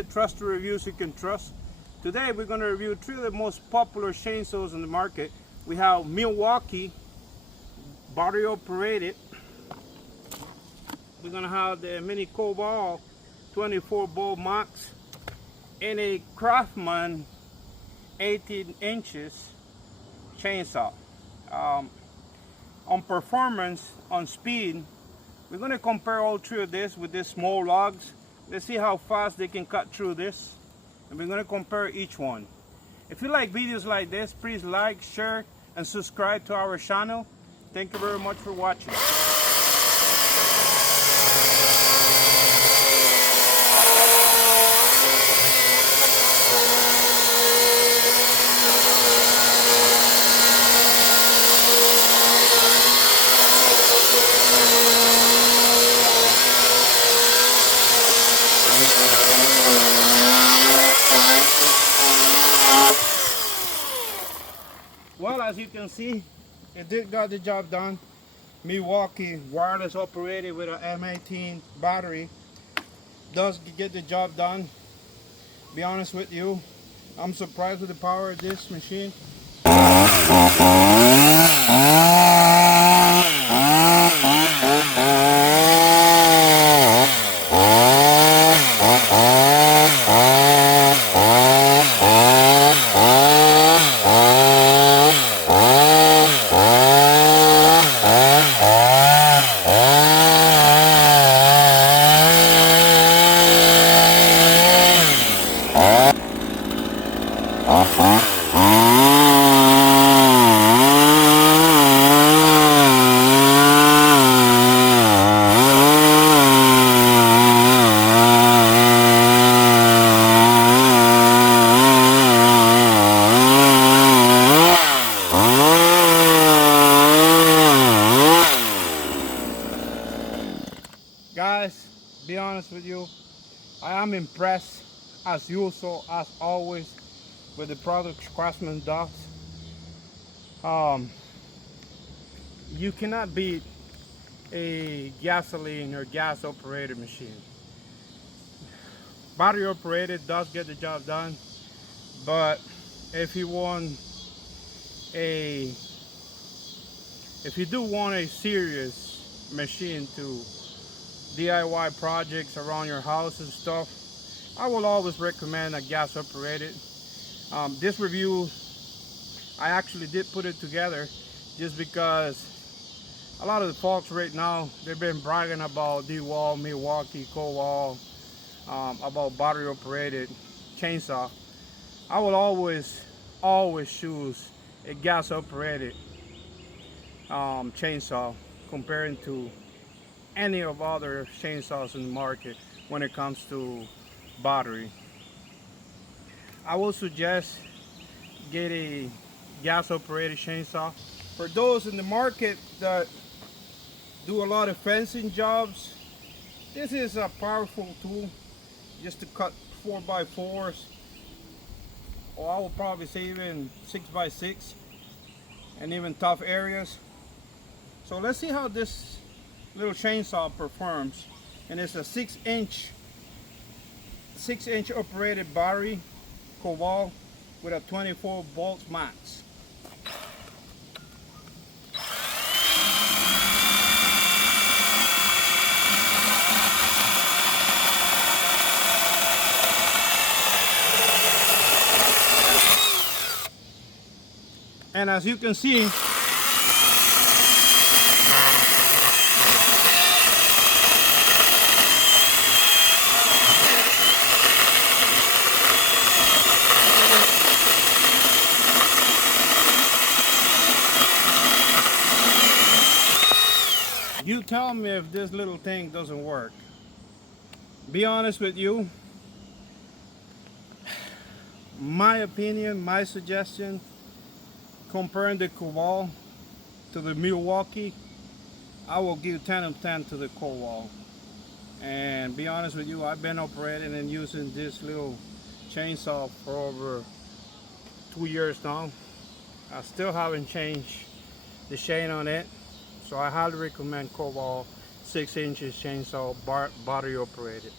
trusted, trusted reviews you can trust. Today we're going to review three of the most popular chainsaws in the market. We have Milwaukee battery operated. We're going to have the mini Kobalt 24V Max and a Craftsman 18 inches chainsaw. On performance, on speed, we're going to compare all three of this with these small logs. Let's see how fast they can cut through this, and we're going to compare each one. If you like videos like this, please like, share, and subscribe to our channel. Thank you very much for watching. Well, as you can see, it did got the job done. Milwaukee wireless operated with an M18 battery does get the job done. Be honest with you, I'm surprised with the power of this machine. Guys, be honest with you, I am impressed as usual, as always, with the products Craftsman does. You cannot beat a gasoline or gas operated machine. Battery operated does get the job done, but if you do want a serious machine to DIY projects around your house and stuff, I will always recommend a gas operated. This review, I actually did put it together just because a lot of the folks right now, they've been bragging about DeWalt, Milwaukee, Kobalt, about battery operated chainsaw. I will always choose a gas operated chainsaw comparing to any of other chainsaws in the market when it comes to battery. I will suggest get a gas operated chainsaw. For those in the market that do a lot of fencing jobs, this is a powerful tool just to cut 4x4s, or I will probably say even 6x6, and even tough areas. So let's see how this little chainsaw performs. And it's a 6-inch operated battery Kobalt with a 24V max. And as you can see, you tell me if this little thing doesn't work. Be honest with you, my opinion, my suggestion, comparing the Kobalt to the Milwaukee, I will give 10 of 10 to the Kobalt. And be honest with you, I've been operating and using this little chainsaw for over 2 years now. I still haven't changed the chain on it, so I highly recommend Kobalt 6 inches chainsaw battery operated.